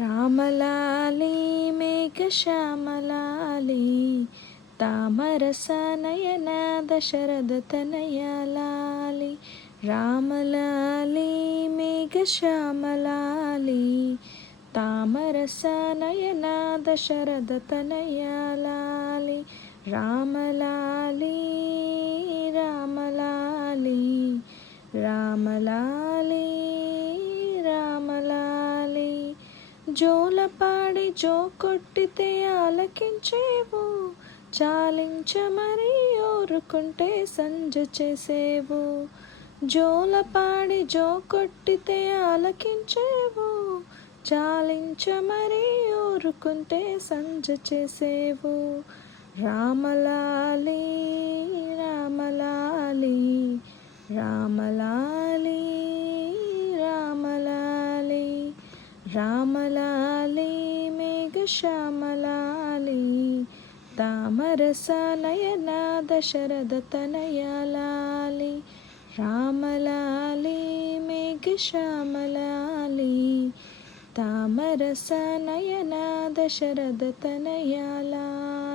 రామలాలి మేఘశ్యామలాలి తామరసనయన దశరథ తనయలాలి. రామలాలి మేఘశ్యామలాలి తామరసనయన దశరథ తనయలాలి. రామలాలి రామలాలి రామలాలి రామలాలి. జోలపాడి జో కొట్టితే ఆలకించేవు, చాలించమని ఊరుకుంటే సంజ చేసేవు. జోలపాడి జో కొట్టితే ఆలకించేవు, చాలించమని ఊరుకుంటే సంజ చేసేవు. రామలాలి రామలాలి రామలాలి రామలాలి. రామలాలి మేఘశ్యామలాలి తామరసనయన దశరథ తనయలాలి. రామలాలి మేఘశ్యామలాలి తామరసనయన దశరథ తనయలాలి.